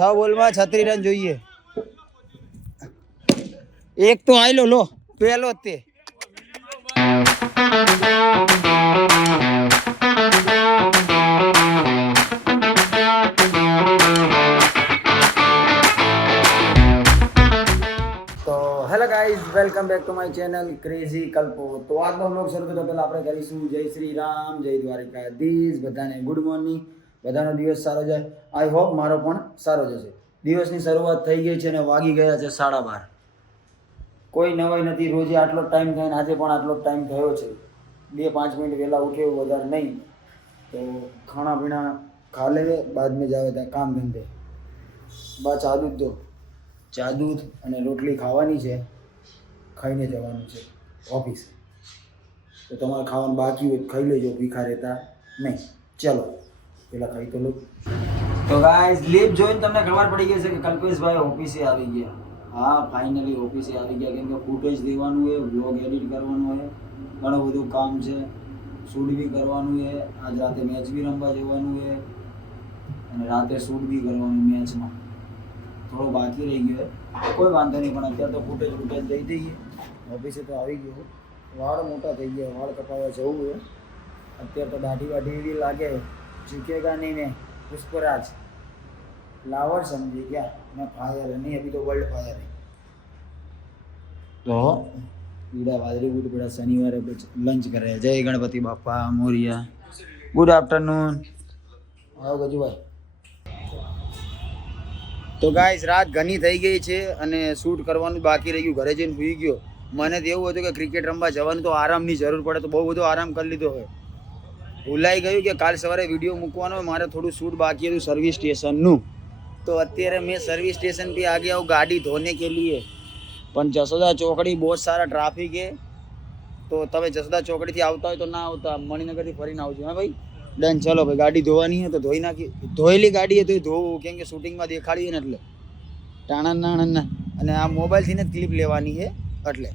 બોલમાં 36 રન જોઈએ. એક તો આયલો લો પહેલો તે. Hello guys, welcome back to my channel crazy Kalpo. તો આજનો વ્લોગ શરૂ કરતા પહેલા આપણે કરીશું જય શ્રી રામ, જય દ્વારિકાધીશ. બધાને ગુડ મોર્નિંગ, બધાનો દિવસ સારો જાય. આઈ હોપ મારો પણ સારો જશે. દિવસની શરૂઆત થઈ ગઈ છે અને વાગી ગયા છે 12:30. કોઈ નવાઈ નથી, રોજે આટલો ટાઈમ થાય ને આજે પણ આટલો ટાઈમ થયો છે. 2-5 મિનિટ વહેલા ઉઠ્યો, વધારે નહીં. તો ખાણા પીણા ખા લેવે, બાદ મેં જાવે ત્યાં કામ ધંધે. બા ચા દૂધ દો, ચા દૂધ અને રોટલી ખાવાની છે, ખાઈને જવાનું છે ઓફિસ. તો તમારે ખાવાનું બાકી હોય ખાઈ લેજો, ભીખા રહેતા નહીં. ચલો પેલા ખાઈ તો લો. તો ગાઈઝ લીપ જોઈને તમને ખબર પડી ગઈ છે કે કલ્પેશભાઈ ઓફિસે આવી ગયા. હા, ફાઇનલી ઓફિસે આવી ગયા. કેમ કે ફૂટેજ દેવાનું હોય, વ્લોગ એડિટ કરવાનું હોય, ઘણું બધું કામ છે. શૂટ બી કરવાનું છે, આજ રાતે મેચ બી રમવા જવાનું છે અને રાતે શૂટ બી કરવાનું મેચમાં. થોડો બાકી રહી ગયો, કોઈ વાંધો નહીં, પણ અત્યારે તો ફૂટેજ દઈ દઈએ. ઓફિસે તો આવી ગયો. વાળ મોટા થઈ ગયા, વાળ કપાવવા જવું છે. અત્યારે તો દાઢી વાઢી એવી લાગે, ચૂકેગા નહીં ને પુષ્પરાજ ફ્લાવર સમજી ગયા. મેં ફાયર નહીં, અભી તો વર્લ્ડ ફાયર है. તો બીડા વાદળી બુટ પેલા શનિવારે લંચ કરે. જય ગણપતિ બાપા મોરિયા. Good afternoon. આવો ગજુભાઈ. તો ગાઈસ રાત ઘણી થઈ ગઈ છે અને શૂટ કરવાનું બાકી રહી ગયું. ઘરે જઈને સૂઈ ગયો. મને તો એવું હતું કે ક્રિકેટ રમવા જવાનું તો આરામની જરૂર પડે, તો બહુ બધો આરામ કરી લીધો હોય. ભૂલાઈ ગયું કે કાલ સવારે વિડીયો મૂકવાનો હોય. મારે થોડું શૂટ બાકી હતું સર્વિસ સ્ટેશનનું. તો અત્યારે મેં સર્વિસ स्टेशन पे आ गया हूँ गाड़ी धोने के लिए. પણ જસોદા ચોકડી બહુ સારા ટ્રાફિક है. તો તમે જસોદા ચોકડીથી આવતા હોય તો ના આવતા, મણિનગરથી ફરીને આવજો. હા ભાઈ, ડન. ચલો ભાઈ, ગાડી ધોવાની है તો ધોઈ નાખી. ધોયેલી ગાડી है તો ધોવું, કેમ કે શૂટિંગમાં દેખાડીએ ને એટલે ટાણા નાણા. અને આ મોબાઈલથી ને ક્લિપ લેવાની છે એટલે.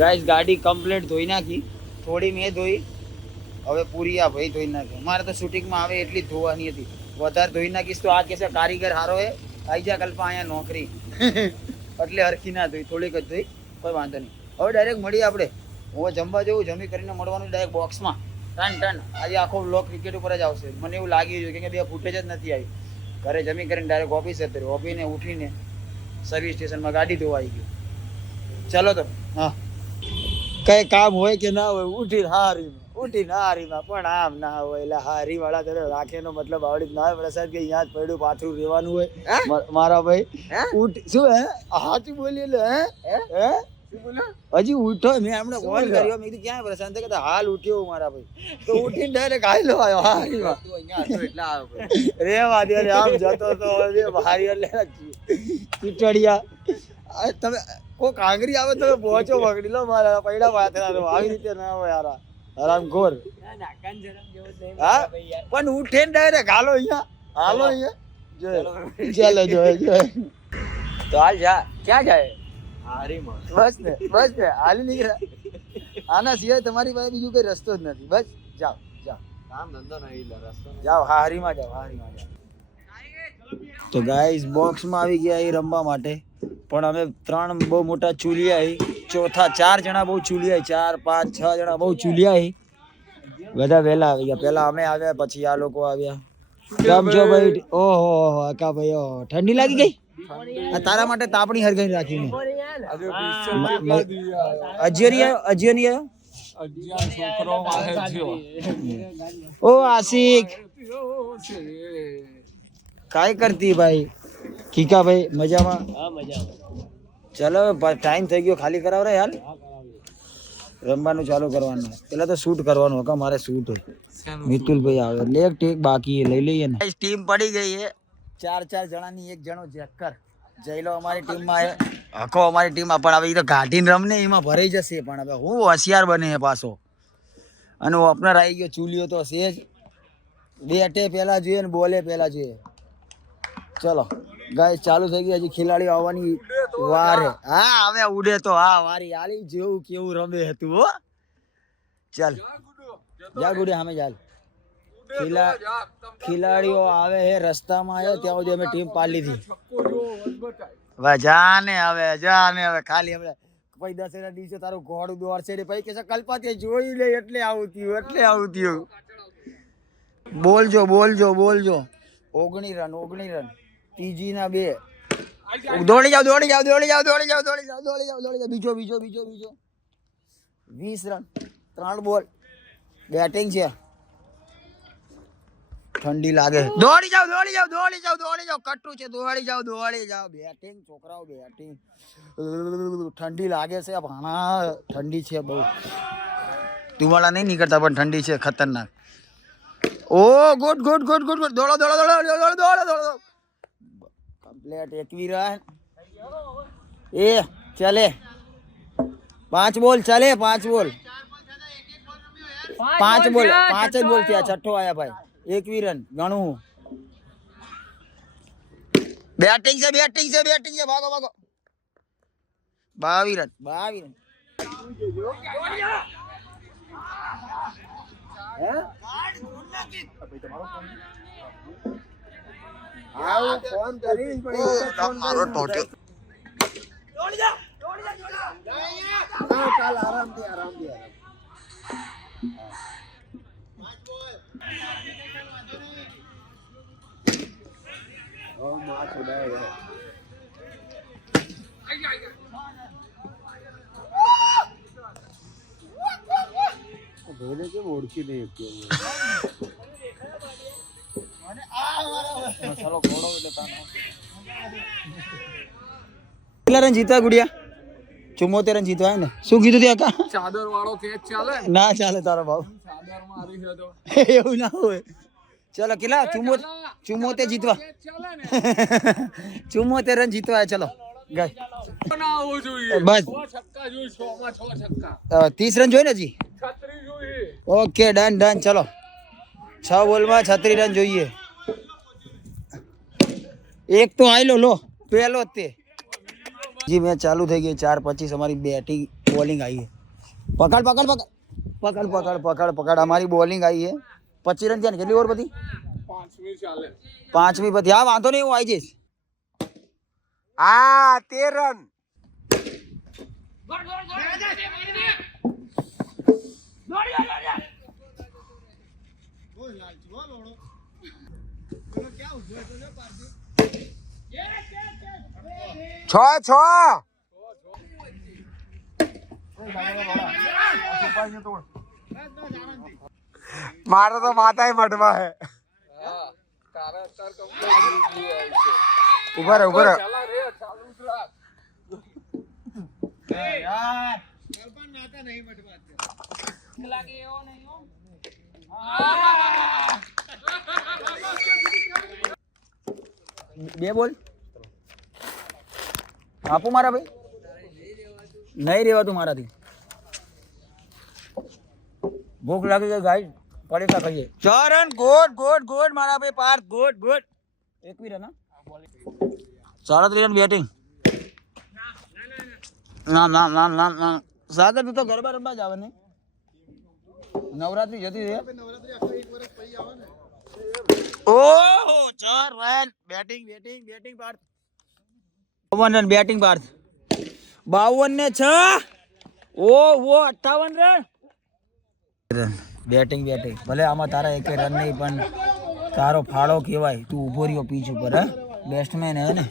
ગાઈસ ગાડી કમ્પ્લીટ ધોઈ નાખી. થોડી મેં ધોઈ, હવે પૂરી આ ભાઈ ધોઈ નાખી. મારે તો શૂટિંગમાં આવે એટલી જ ધોવાની હતી. વધારે ધોઈ નાખીશ તો આ કહેશે કારીગર હારો હે, આવી જા કલ્પા અહીંયા નોકરી. એટલે હરખી ના ધોઈ, થોડીક જ ધોઈ, કોઈ વાંધો નહીં. હવે ડાયરેક્ટ મળીએ આપણે. હું જમવા જવું, જમી કરીને મળવાનું ડાયરેક્ટ બોક્સમાં. ટન. આજે આખો વ્લોગ ક્રિકેટ ઉપર જ આવશે. મને એવું લાગી રહ્યું, કેમ કે બે ફૂટેજ જ નથી આવી. ઘરે જમી કરીને ડાયરેક્ટ ઓફિસ હતી. ઓફિસને ઉઠીને સર્વિસ સ્ટેશનમાં ગાડી ધોવા આવી ગયું. ચલો તો હા, કઈ કામ હોય કે ના હોય, ઉઠીને હારીમાં પણ આમ ના હોય. એટલે હારી વાળા તને રાખેનો મતલબ આવડી ના હોય પ્રસાદ, કે અહીંયા જ પડ્યું પાછું રહેવાનું હોય. મારા ભાઈ શું હે સાચું બોલી એટલે હે હજી ઉઠો. મેં હમણાં કોલ કર્યો, મેં કીધું ક્યાં પ્રશાંત, કે હાલ ઉઠ્યો મારા ભાઈ. તો ઉઠીને ડાયરેક્ટ આયલો આવ્યો હારીમાં. રેવા દે, આમ જતો તો હારી એટલે ચીચડિયા. તમે કોઈ કાંગરી આવે તો પહોંચો પકડી લો મારા પૈડા પાથરા. આવી રીતે ના હોય યાર, આરામ ખોર. હા, પણ ઉઠે ને ડાયરેક્ટ હાલો અહીંયા ચાલો જોય. તો હાલ જા, ક્યાં જાય? બસ ને હાલી નીકળ્યા. આના સિવાય તમારી પાસે બીજું કઈ રસ્તો જ નથી. બસ જાઓ હારીમાં જાઓ. તો ગાઈસ બોક્સમાં આવી ગયા એ રમવા માટે. પણ અમે 3 બહુ મોટા ચૂલિયા, ચોથા 4 જણા બહુ ચૂલિયા, 4, 5, 6 જણા બહુ ચૂલિયા. બધા વહેલા આવી ગયા. પહેલા અમે આવ્યા, પછી આ લોકો આવ્યા. કેમ છો ભાઈ? ઓહો અકા ભાઈ, ઓહો ઠંડી લાગી ગઈ. તારા માટે તાપણી હરગાઈ રાખીને. અજિયની ઓ આશિક काय करती भाई? કીકા ભાઈ મજામાં? હા મજામાં. ચલો ટાઈમ થઈ ગયો, ખાલી કરાવ રે યાર. રમવાનું ચાલુ કરવાનું. પેલા તો શૂટ કરવાનું હતા, મારે શૂટ હોય. મિતુલભાઈ આવે એટલે એક ટેક બાકી લઈ લઈએ ને. ટીમ પડી ગઈ છે 4 જણાની. એક જણો જેકર જયલો અમારી ટીમમાં છે. આખો અમારી ટીમમાં. પણ હવે એ તો ગાઢીને રમને એમાં ભરાઈ જશે. પણ હવે હું હોશિયાર બને છે પાછો. અને ઓપનર આવી ગયો ચૂલિયો તો છે જ. બેટે પહેલા જોઈએ ને બોલે પહેલા જોઈએ. ચલો ગાઈસ ચાલુ થઈ ગઈ, હજી ખેલાડીઓ આવવાની વાર હે. હા હવે ઉડે તો હા વારી આલી જેવું કેવું રમે હતું હો. ચાલ જા ગુડે સામે ચાલ. ખેલાડીઓ આવે હે, રસ્તામાં આવ્યો ત્યાં સુધી અમે ટીમ પાડી લીધી. હવે જાને હવે ખાલી આપણે પછી દસેરા દિવસે તારું ઘોડું દોડશે ને પછી કે કલ્પાતી જોઈ લે એટલે આવું થયું. બોલજો 19 રન ત્રીજી ના 2. દોડી જાવ બીજો 20 રન 3 બોલ. બેટિંગ છે, ઠંડી લાગે. દોડી જાવ કટ્ટુ છે. દોડી જાવ બેટિંગ છોકરાઓ બેટિંગ. ઠંડી લાગે છે ભાણા, ઠંડી છે બહુ. ધુમાડા નહીં નીકળતા પણ ઠંડી છે ખતરનાક. ઓ ગુડ દોડો કમ્પ્લીટ 21 રન. એ ચાલે 5 બોલ ચાલે 5 બોલ 5 બોલ 5 જ બોલ થયા. છઠ્ઠો આયા ભાઈ. 21 રન ગણું. બેટિંગ છે ભાગો 22 રન. ફોન કરીશ તમારો ટોટલ. કાલ આરામથી ઓળખી નહીં કેટલા રન જીતા ગુડિયા? 74 રન જીતવા ને. શું કીધું ત્યાં કા? ચાદર વાળો કેચ ચાલે ના ચાલે તારો ભાવ. ચાદર મારી છે તો એવું ના હોય. ચલો કેટલા 74 જીતવા 74 રન જીતવા. ચલો ગાય બસ 30 રન જોઈએ ને હજી. Okay done. ચલો 6 બોલમાં 36 રન જોઈએ. એક તો આયલો લો પહેલો તે જી મેચ ચાલુ થઈ ગઈ. 4:25 અમારી બેટિંગ બોલિંગ આવી है. પકડ અમારી બોલિંગ આવી है. 25 રન થયા ને. કેટલી ઓવર બધી? 5મી બધી. હા વાંધો નહીં, હું આવી જઈશ. 13 રન. છ મારો તો માથા મટવા હે. ઉભા રહે બે બોલ આપો મારા ભાઈ. નહીં રેવાતું મારાથી. ભૂખ લાગી ગઈ ગાય પડેકા ખાઈએ. 4 રન. ગુડ મારા ભાઈ Parth. Good 21 run. 37 run batting. ના સાગર તું તો ગરબા રમવા જ આવે ને. નવરાત્રી જતી રહે. ઓહો 4 run batting Parth. 52 run batting Parth. 52 ને 6. ઓહો 58 રન બેટિંગ. ભલે આમાં તારા એક રન નહીં પણ તારો ફાળો કહેવાય. તું ઉભો રહ્યો પીચ ઉપર. હે બેસ્ટમેન હે ને.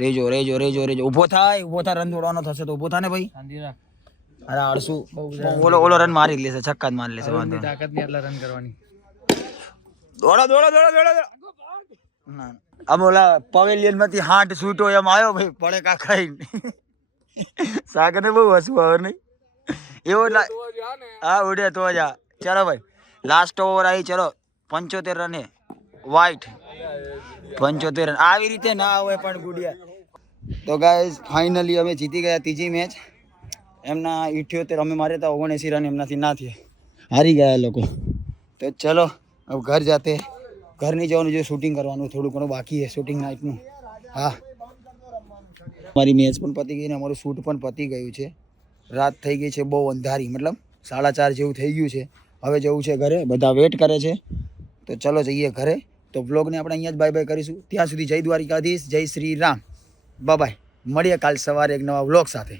રેજો ઉભો થાય. રન દોડવાનો થશે તો ઉભો થા ને ભાઈ. અરે આળસુ ઓલો રન મારી જ લેશે. છક્કા જ મારી લેશે. વાંધો તાકાત ની આટલા રન કરવાની. દોડો આમ ઓલા પવેલિયન માંથી હાટ છૂટો એમ આવ્યો ભાઈ. પડે કા ખાઈને. સાગર ને બહુ હસવું આવે નહીં એવો. હા ઉડે તો જા. ચાલો ભાઈ લાસ્ટ ઓવર આવી. ચલો 75 રને વાઇટ. 75 રન આવી રીતે ના હોય પણ ગુડિયા. તો ગાઈઝ ફાઇનલી અમે જીતી ગયા ત્રીજી મેચ. એમના 78 અમે માર્યા હતા. 79 રન એમનાથી ના થયા. હારી ગયા લોકો. તો ચલો अब घर जाते ઘર નહીં જવાનું, જે શૂટિંગ કરવાનું થોડું ઘણું બાકી છે શૂટિંગ નાઇટનું. હા, મારી મેચ પણ પતી ગઈ ને અમારું શૂટ પણ પતી ગયું છે. રાત થઈ ગઈ છે બહુ અંધારી, મતલબ 4:30 જેવું થઈ ગયું છે. હવે જવું છે ઘરે, બધા વેટ કરે છે. તો ચલો જઈએ ઘરે. તો વ્લોગને આપણે અહીંયા જ બાય બાય કરીશું. ત્યાં સુધી જય દ્વારિકાધીશ, જય શ્રી રામ, બાય. મળીએ કાલ સવારે એક નવા વ્લોગ સાથે.